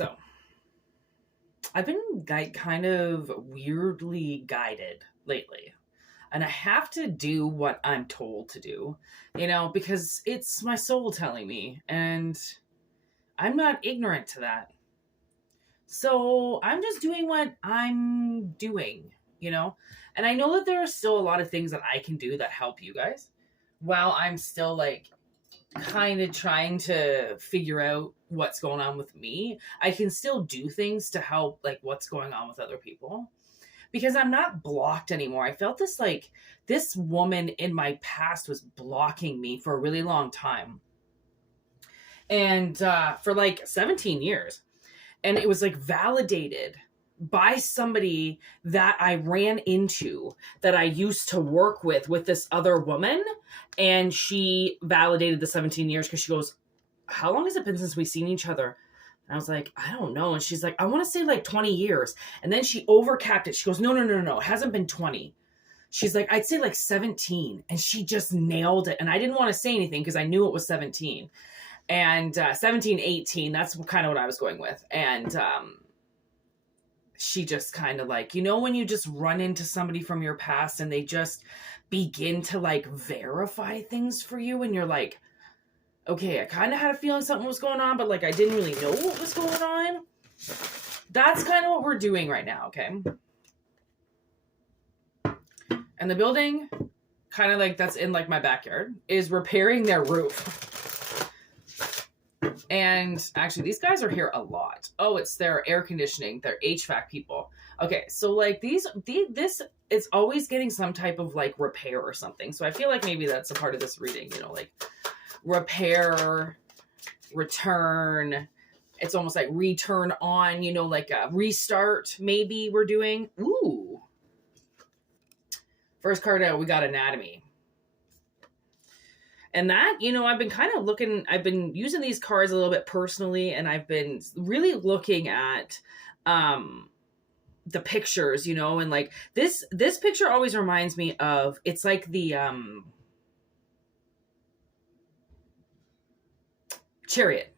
So I've been like kind of weirdly guided lately. And I have to do what I'm told to do, because it's my soul telling me. And I'm not ignorant to that. So I'm just doing what I'm doing. And I know that there are still a lot of things that I can do that help you guys while I'm still like kind of trying to figure out what's going on with me. I can still do things to help like what's going on with other people because I'm not blocked anymore. I felt this woman in my past was blocking me for a really long time. And for like 17 years. And it was like validated by somebody that I ran into that I used to work with this other woman. And she validated the 17 years because she goes, how long has it been since we've seen each other? And I was like, I don't know. And she's like, I want to say like 20 years. And then she overcapped it. She goes, no. It hasn't been 20. She's like, I'd say like 17. And she just nailed it. And I didn't want to say anything because I knew it was 17. And 17, 18, that's kind of what I was going with. And she just kind of like, when you just run into somebody from your past and they just begin to like verify things for you. And you're like, okay, I kind of had a feeling something was going on, but like I didn't really know what was going on. That's kind of what we're doing right now, okay? And the building, kind of like that's in like my backyard, is repairing their roof. And actually, these guys are here a lot. Oh, it's their air conditioning, their HVAC people. Okay, so like this is always getting some type of like repair or something. So I feel like maybe that's a part of this reading, like repair, return. It's almost like return on, like a restart maybe we're doing. Ooh. First card out, we got anatomy. And that, I've been using these cards a little bit personally, and I've been really looking at the pictures, and like this picture always reminds me of, it's like the chariot.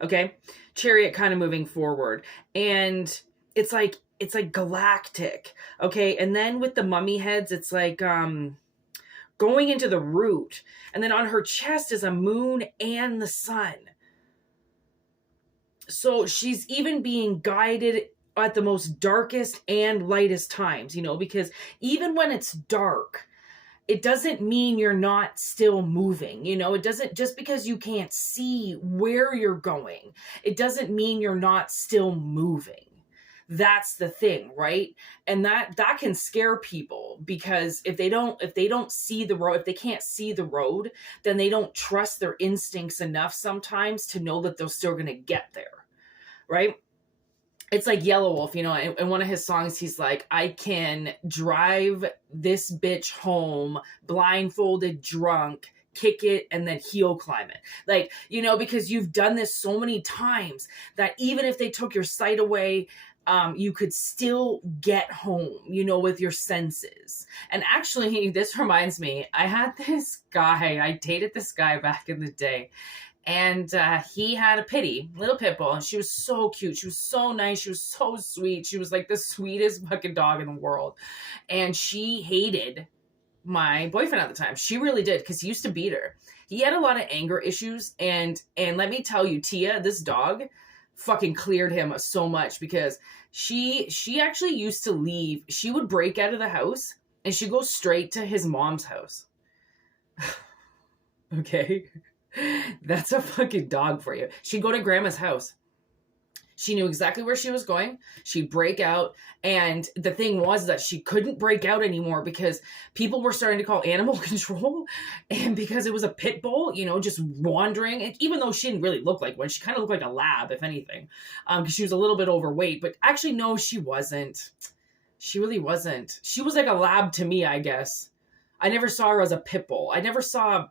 Okay? Chariot kind of moving forward. And it's like galactic. Okay? And then with the mummy heads, it's like going into the root. And then on her chest is a moon and the sun. So she's even being guided at the most darkest and lightest times, because even when it's dark, it doesn't mean you're not still moving. It doesn't, just because you can't see where you're going, it doesn't mean you're not still moving. That's the thing, right? And that can scare people, because if they don't see the road, if they can't see the road, then they don't trust their instincts enough sometimes to know that they're still going to get there, right? It's like Yellow Wolf, in one of his songs, he's like, I can drive this bitch home blindfolded, drunk, kick it, and then heel climb it. Like, because you've done this so many times that even if they took your sight away, you could still get home, with your senses. And actually, this reminds me, I dated this guy back in the day, and he had a little pit bull, and she was so cute. She was so nice. She was so sweet. She was like the sweetest fucking dog in the world. And she hated my boyfriend at the time. She really did, because he used to beat her. He had a lot of anger issues, and let me tell you, Tia, this dog, fucking cleared him so much, because she actually used to leave. She would break out of the house and she'd go straight to his mom's house. Okay. That's a fucking dog for you. She'd go to grandma's house. She knew exactly where she was going. She'd break out. And the thing was that she couldn't break out anymore because people were starting to call animal control. And because it was a pit bull, just wandering. And even though she didn't really look like one, she kind of looked like a lab, if anything. Because she was a little bit overweight. But actually, no, she wasn't. She really wasn't. She was like a lab to me, I guess. I never saw her as a pit bull. I never saw...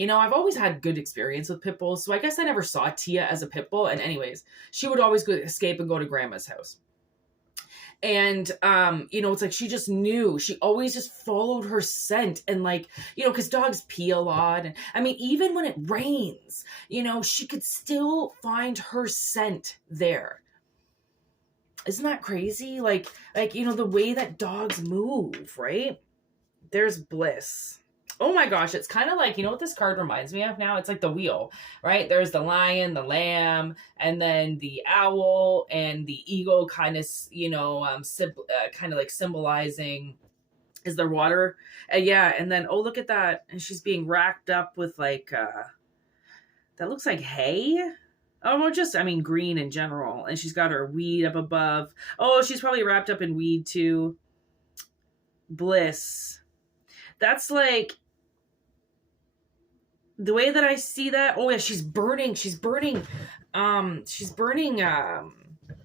I've always had good experience with pit bulls, so I guess I never saw Tia as a pit bull. And anyways, she would always escape and go to grandma's house. And it's like she just knew, she always just followed her scent. And like, because dogs pee a lot, and I mean, even when it rains, she could still find her scent there. Isn't that crazy? Like the way that dogs move, right? There's bliss. Oh my gosh, it's kind of like, what this card reminds me of now? It's like the wheel, right? There's the lion, the lamb, and then the owl and the eagle kind of, kind of like symbolizing, is there water? Yeah, and then, oh, look at that. And she's being wrapped up with like, that looks like hay. Oh, well, just, I mean, green in general. And she's got her weed up above. Oh, she's probably wrapped up in weed too. Bliss. That's like, the way that I see that, oh yeah, she's burning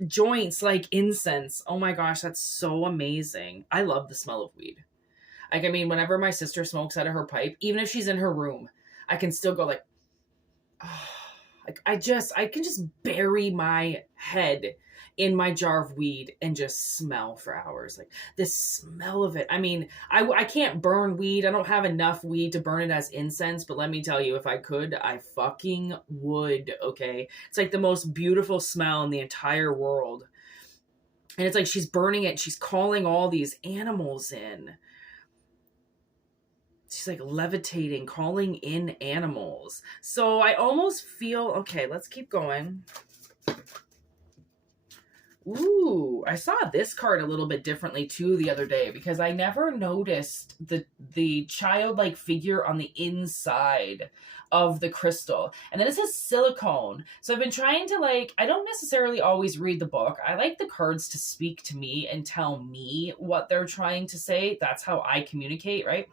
joints like incense. Oh my gosh, that's so amazing. I love the smell of weed. Like, I mean, whenever my sister smokes out of her pipe, even if she's in her room, I can still go like, oh, like I can just bury my head in my jar of weed and just smell for hours. Like the smell of it. I mean, I can't burn weed. I don't have enough weed to burn it as incense, but let me tell you, if I could, I fucking would. Okay. It's like the most beautiful smell in the entire world. And it's like, she's burning it. She's calling all these animals in. She's like levitating, calling in animals. So I almost feel, okay, let's keep going. Ooh, I saw this card a little bit differently too the other day, because I never noticed the childlike figure on the inside of the crystal. And then it says silicone. So I've been trying to I don't necessarily always read the book. I like the cards to speak to me and tell me what they're trying to say. That's how I communicate, right?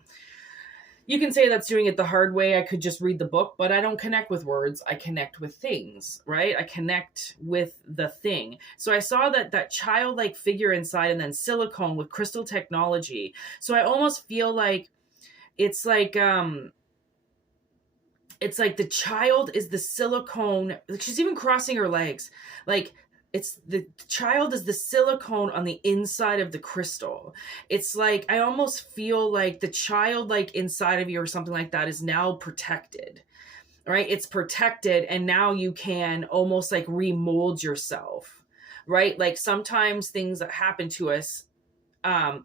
You can say that's doing it the hard way. I could just read the book, but I don't connect with words. I connect with things, right? I connect with the thing. So I saw that childlike figure inside, and then silicone with crystal technology. So I almost feel like it's like the child is the silicone. Like she's even crossing her legs. Like it's the child is the silicone on the inside of the crystal. It's like, I almost feel like the child inside of you or something like that is now protected, right? It's protected. And now you can almost remold yourself, right? Like sometimes things that happen to us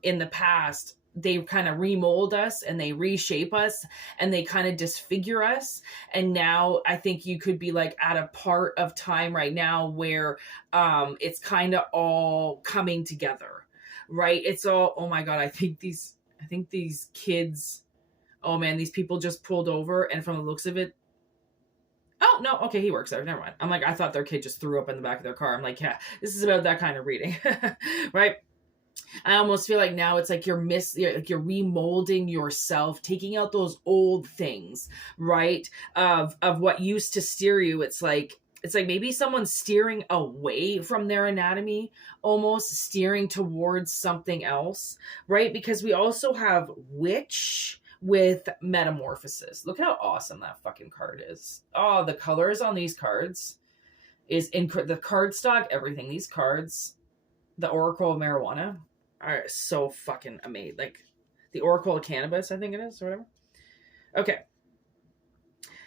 in the past, they kind of remold us and they reshape us and they kind of disfigure us. And now I think you could be at a part of time right now where it's kind of all coming together, right? It's all, oh my God, I think these kids, oh man, these people just pulled over, and from the looks of it, oh no, okay, he works there, never mind. I'm I thought their kid just threw up in the back of their car. I'm yeah, this is about that kind of reading. Right? I almost feel like now it's you're remolding yourself, taking out those old things, right? Of what used to steer you. It's like maybe someone's steering away from their anatomy, almost steering towards something else, right? Because we also have witch with metamorphosis. Look how awesome that fucking card is. Oh, the colors on these cards is the card stock, everything. These cards, the Oracle of Marijuana, are so fucking amazing. The Oracle of Cannabis, I think it is, or whatever. Okay.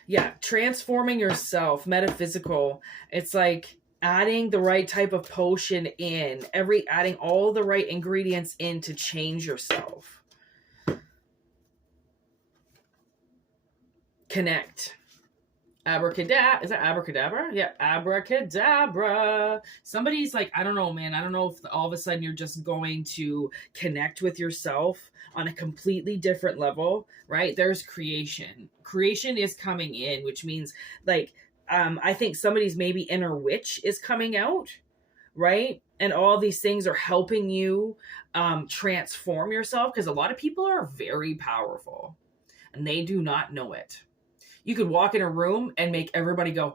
Yeah, transforming yourself, metaphysical. It's adding the right type of potion in, adding all the right ingredients in to change yourself. Connect. Abracadabra. Is that abracadabra? Yeah, abracadabra. Somebody's I don't know, man. I don't know if all of a sudden you're just going to connect with yourself on a completely different level, right? There's creation. Creation is coming in, which means I think somebody's maybe inner witch is coming out, right? And all these things are helping you transform yourself, because a lot of people are very powerful and they do not know it. You could walk in a room and make everybody go,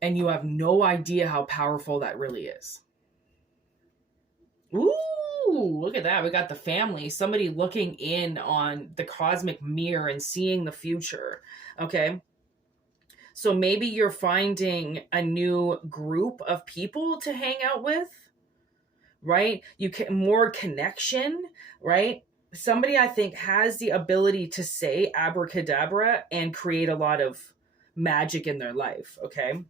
and you have no idea how powerful that really is. Ooh, look at that. We got the family, somebody looking in on the cosmic mirror and seeing the future. Okay. So maybe you're finding a new group of people to hang out with, right? You can more connection, right? Somebody I think has the ability to say abracadabra and create a lot of magic in their life, okay?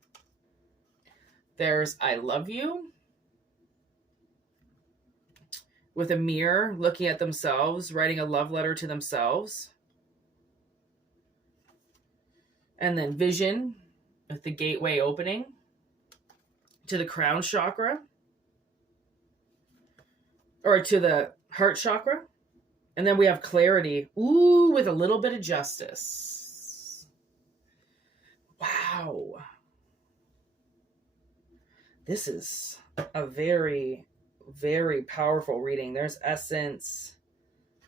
There's I love you with a mirror looking at themselves, writing a love letter to themselves. And then vision with the gateway opening to the crown chakra or to the heart chakra. And then we have clarity, ooh, with a little bit of justice. Wow. This is a very, very powerful reading. There's essence,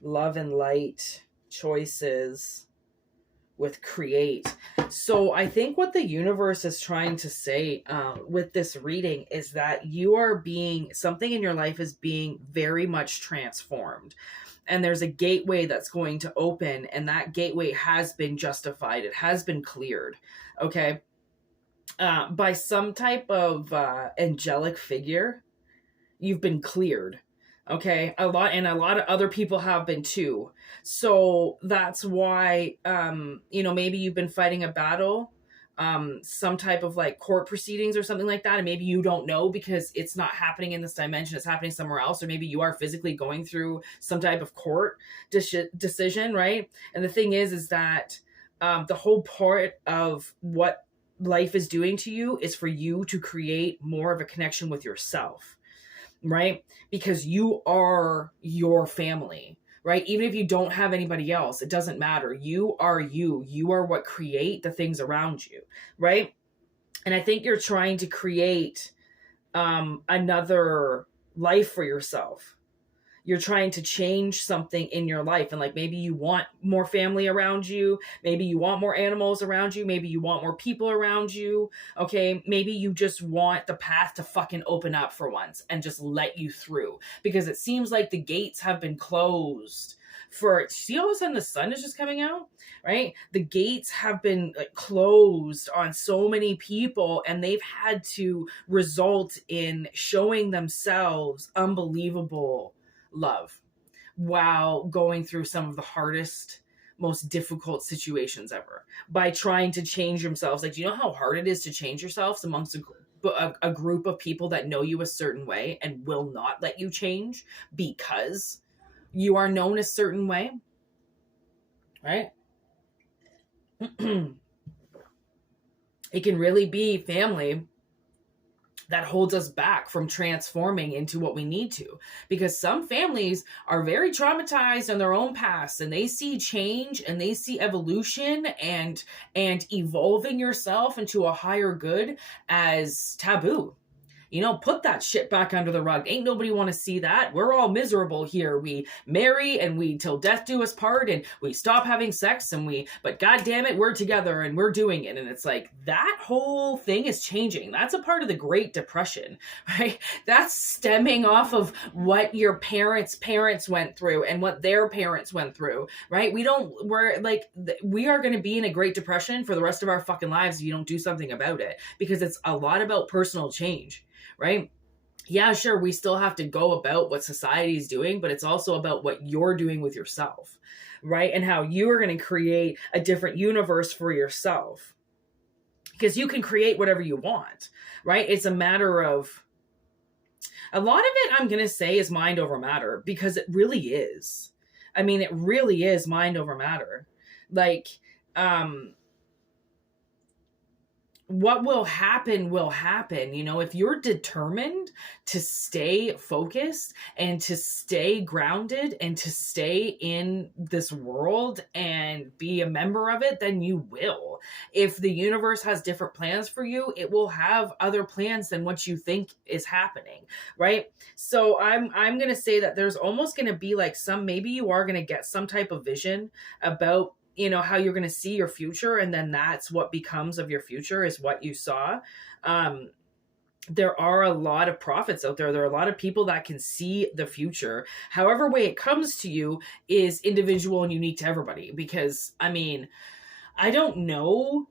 love and light, choices with create. So I think what the universe is trying to say with this reading is that you are being, something in your life is being very much transformed. And there's a gateway that's going to open, and that gateway has been justified. It has been cleared, okay, by some type of angelic figure. You've been cleared, okay? A lot of other people have been too. So that's why, maybe you've been fighting a battle, some type of like court proceedings or something like that, and maybe you don't know because it's not happening in this dimension, it's happening somewhere else, or maybe you are physically going through some type of court decision, right? And the thing is that the whole part of what life is doing to you is for you to create more of a connection with yourself, right? Because you are your family, right? Even if you don't have anybody else, it doesn't matter. You are you. You are what create the things around you, right? And I think you're trying to create another life for yourself. You're trying to change something in your life. And like, maybe you want more family around you. Maybe you want more animals around you. Maybe you want more people around you. Okay. Maybe you just want the path to fucking open up for once and just let you through, because it seems like the gates have been closed for, see, all of a sudden the sun is just coming out, right? The gates have been like closed on so many people, and they've had to result in showing themselves unbelievable love while going through some of the hardest, most difficult situations ever by trying to change themselves. Like, do you know how hard it is to change yourselves amongst a group of people that know you a certain way and will not let you change because you are known a certain way, right? It can really be family that holds us back from transforming into what we need to, because some families are very traumatized in their own past, and they see change and they see evolution and evolving yourself into a higher good as taboo. Put that shit back under the rug. Ain't nobody want to see that. We're all miserable here. We marry and we till death do us part, and we stop having sex, but God damn it, we're together and we're doing it. And it's like, that whole thing is changing. That's a part of the Great Depression, right? That's stemming off of what your parents' parents went through and what their parents went through, right? we are going to be in a Great Depression for the rest of our fucking lives if you don't do something about it, because it's a lot about personal change. Right? Yeah, sure, we still have to go about what society is doing, but it's also about what you're doing with yourself, right? And how you are going to create a different universe for yourself, because you can create whatever you want, right? It's a matter of, a lot of it, I'm going to say, is mind over matter, because it really is. I mean, it really is mind over matter. Like, what will happen will happen. If you're determined to stay focused and to stay grounded and to stay in this world and be a member of it, then you will. If the universe has different plans for you, it will have other plans than what you think is happening, right? So I'm going to say that there's almost going to be like maybe you are going to get some type of vision about how you're going to see your future, and then that's what becomes of your future is what you saw. There are a lot of prophets out there. There are a lot of people that can see the future. However way it comes to you is individual and unique to everybody, because I don't know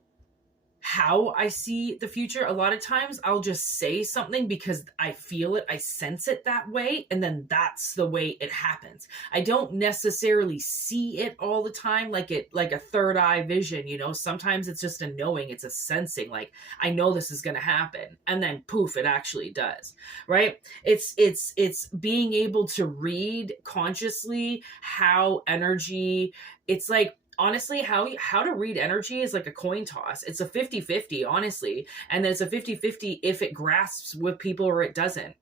how I see the future. A lot of times I'll just say something because I feel it, I sense it that way, and then that's the way it happens. I don't necessarily see it all the time like a third eye vision, you know. Sometimes it's just a knowing, it's a sensing, like I know this is going to happen, and then poof, it actually does, right? It's being able to read consciously how energy, it's like, honestly, how to read energy is like a coin toss. It's a 50-50, honestly, and then it's a 50-50 if it grasps with people or it doesn't.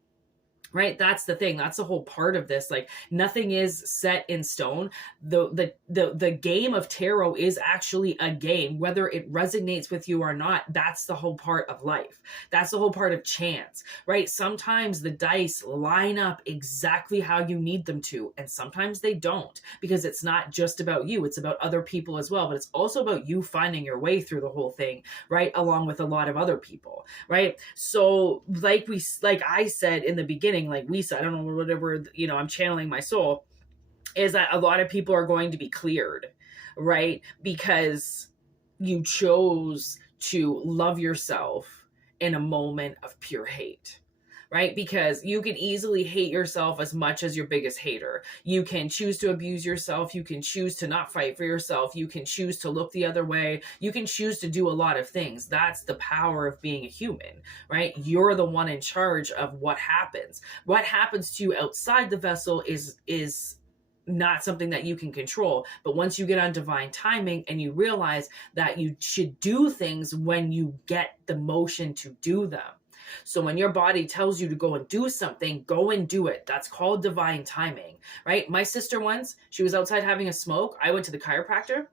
Right? That's the thing. That's the whole part of this. Like, nothing is set in stone. The game of tarot is actually a game, whether it resonates with you or not. That's the whole part of life. That's the whole part of chance, right? Sometimes the dice line up exactly how you need them to, and sometimes they don't, because it's not just about you. It's about other people as well, but it's also about you finding your way through the whole thing, right? Along with a lot of other people, right? So like I said in the beginning, like we said, I don't know, whatever, you know, I'm channeling my soul, is that a lot of people are going to be cleared, right? Because you chose to love yourself in a moment of pure hate, right? Because you can easily hate yourself as much as your biggest hater. You can choose to abuse yourself. You can choose to not fight for yourself. You can choose to look the other way. You can choose to do a lot of things. That's the power of being a human, right? You're the one in charge of what happens. What happens to you outside the vessel is not something that you can control. But once you get on divine timing and you realize that you should do things when you get the motion to do them. So when your body tells you to go and do something, go and do it. That's called divine timing, right? My sister once, she was outside having a smoke. I went to the chiropractor.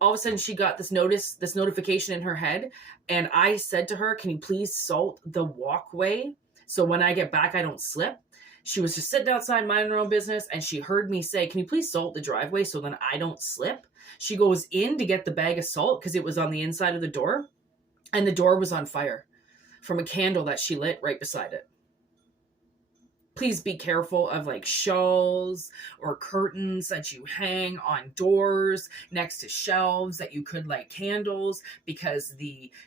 All of a sudden she got this notification in her head. And I said to her, can you please salt the walkway so when I get back, I don't slip? She was just sitting outside minding her own business, and she heard me say, can you please salt the driveway so then I don't slip? She goes in to get the bag of salt because it was on the inside of the door, and the door was on fire from a candle that she lit right beside it. Please be careful of like shawls or curtains that you hang on doors next to shelves that you could light candles, because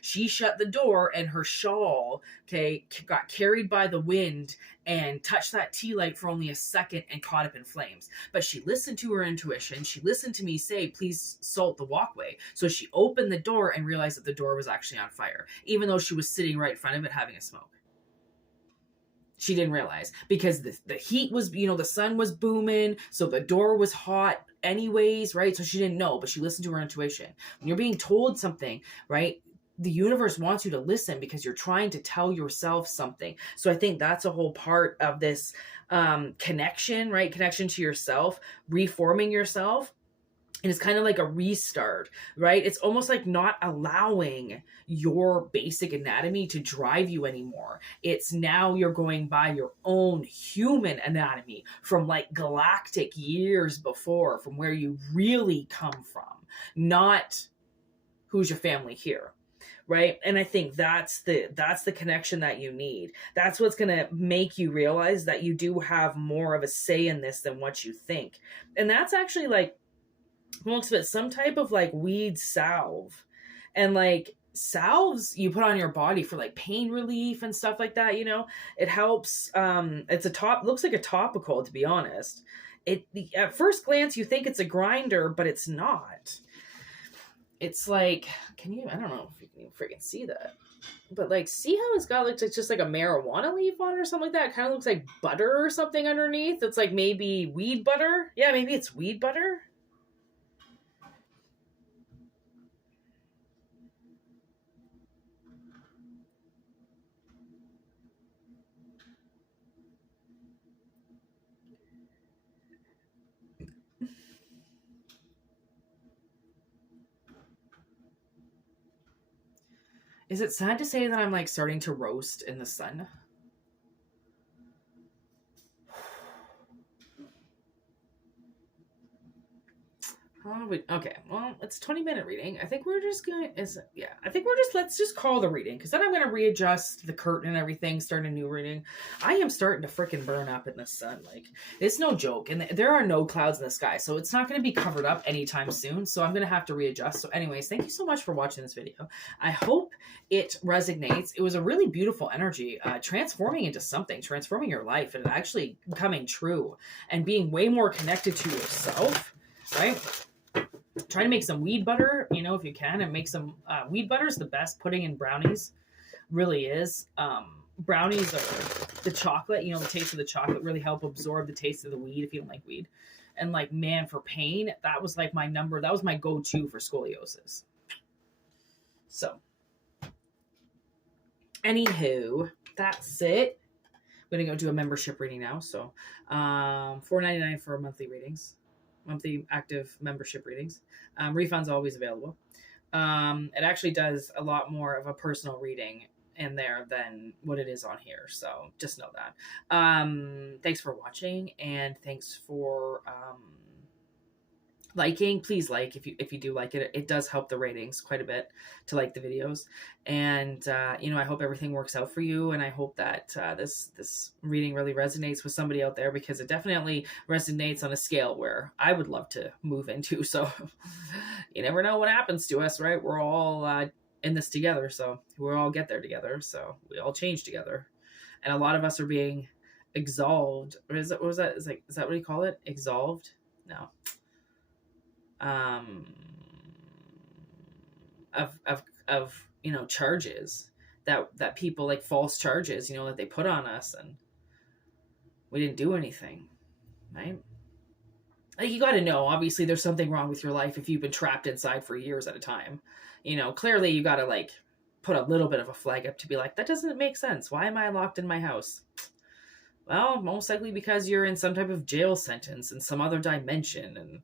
she shut the door and her shawl, okay, got carried by the wind and touched that tea light for only a second and caught up in flames. But she listened to her intuition. She listened to me say, please salt the walkway. So she opened the door and realized that the door was actually on fire, even though she was sitting right in front of it having a smoke. She didn't realize because the heat was, you know, the sun was booming. So the door was hot anyways, right? So she didn't know, but she listened to her intuition. When you're being told something, right? The universe wants you to listen because you're trying to tell yourself something. So I think that's a whole part of this connection, right? Connection to yourself, reforming yourself. And it's kind of like a restart, right? It's almost like not allowing your basic anatomy to drive you anymore. It's now you're going by your own human anatomy from like galactic years before, from where you really come from, not who's your family here. Right. And I think that's the connection that you need. That's what's going to make you realize that you do have more of a say in this than what you think. And that's actually like, looks at some type of like weed salve, and like salves you put on your body for like pain relief and stuff like that, you know. It helps. It's looks like a topical, to be honest. At first glance you think it's a grinder, but it's not. It's like, I don't know if you can freaking see that, but like, see how it's got like just like a marijuana leaf on it or something like that. It kind of looks like butter or something underneath. It's like maybe weed butter. Yeah, maybe it's weed butter. Is it sad to say that I'm like starting to roast in the sun? Okay, well, it's 20-minute reading. I think we're just gonna, let's just call the reading, because then I'm gonna readjust the curtain and everything, start a new reading. I am starting to freaking burn up in the sun. Like, it's no joke. And there are no clouds in the sky, so it's not gonna be covered up anytime soon. So I'm gonna have to readjust. So anyways, thank you so much for watching this video. I hope it resonates. It was a really beautiful energy, transforming into something, transforming your life, and actually coming true and being way more connected to yourself. Right? Try to make some weed butter, if you can, and make some weed butter is the best. Putting in brownies really is. Brownies are the chocolate, the taste of the chocolate really help absorb the taste of the weed if you don't like weed. And like, man, for pain, that was like that was my go-to for scoliosis. So, anywho, that's it. I'm going to go do a membership reading now. So, $4.99 for monthly readings. Monthly active membership readings. Refunds always available. It actually does a lot more of a personal reading in there than what it is on here. So just know that. Thanks for watching, and thanks for liking. Please like if you do like it. It does help the ratings quite a bit to like the videos. And I hope everything works out for you, and I hope that this reading really resonates with somebody out there, because it definitely resonates on a scale where I would love to move into. So you never know what happens to us, right? We're all in this together, so we'll all get there together. So we all change together, and a lot of us are being exalted. Is that what you call it? Exalted? No. Of charges that people, like false charges, that they put on us, and we didn't do anything, right? Like, you got to know, obviously there's something wrong with your life if you've been trapped inside for years at a time. Clearly you got to like put a little bit of a flag up to be like, that doesn't make sense. Why am I locked in my house? Well, most likely because you're in some type of jail sentence in some other dimension, and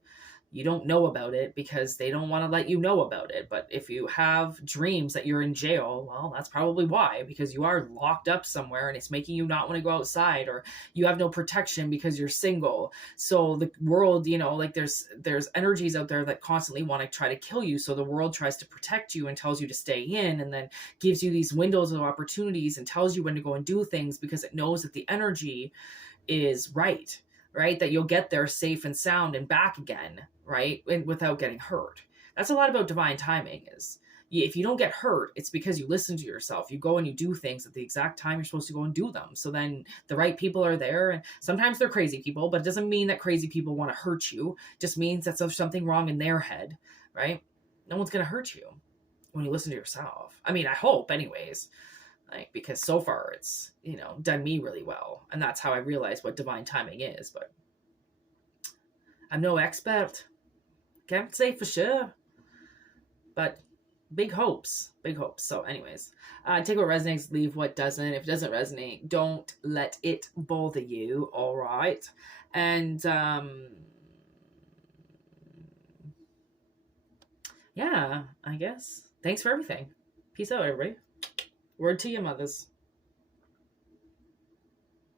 you don't know about it because they don't want to let you know about it. But if you have dreams that you're in jail, well, that's probably why, because you are locked up somewhere and it's making you not want to go outside, or you have no protection because you're single. So the world, like there's energies out there that constantly want to try to kill you. So the world tries to protect you and tells you to stay in, and then gives you these windows of opportunities and tells you when to go and do things, because it knows that the energy is right, that you'll get there safe and sound and back again, right? And without getting hurt. That's a lot about divine timing. Is if you don't get hurt, it's because you listen to yourself. You go and you do things at the exact time you're supposed to go and do them. So then the right people are there, and sometimes they're crazy people, but it doesn't mean that crazy people want to hurt you. It just means that there's something wrong in their head, right? No one's going to hurt you when you listen to yourself. I mean, I hope anyways. Like, because so far it's, done me really well. And that's how I realized what divine timing is. But I'm no expert. Can't say for sure. But big hopes. Big hopes. So anyways, take what resonates, leave what doesn't. If it doesn't resonate, don't let it bother you. All right. And yeah, I guess. Thanks for everything. Peace out, everybody. Word to your mothers.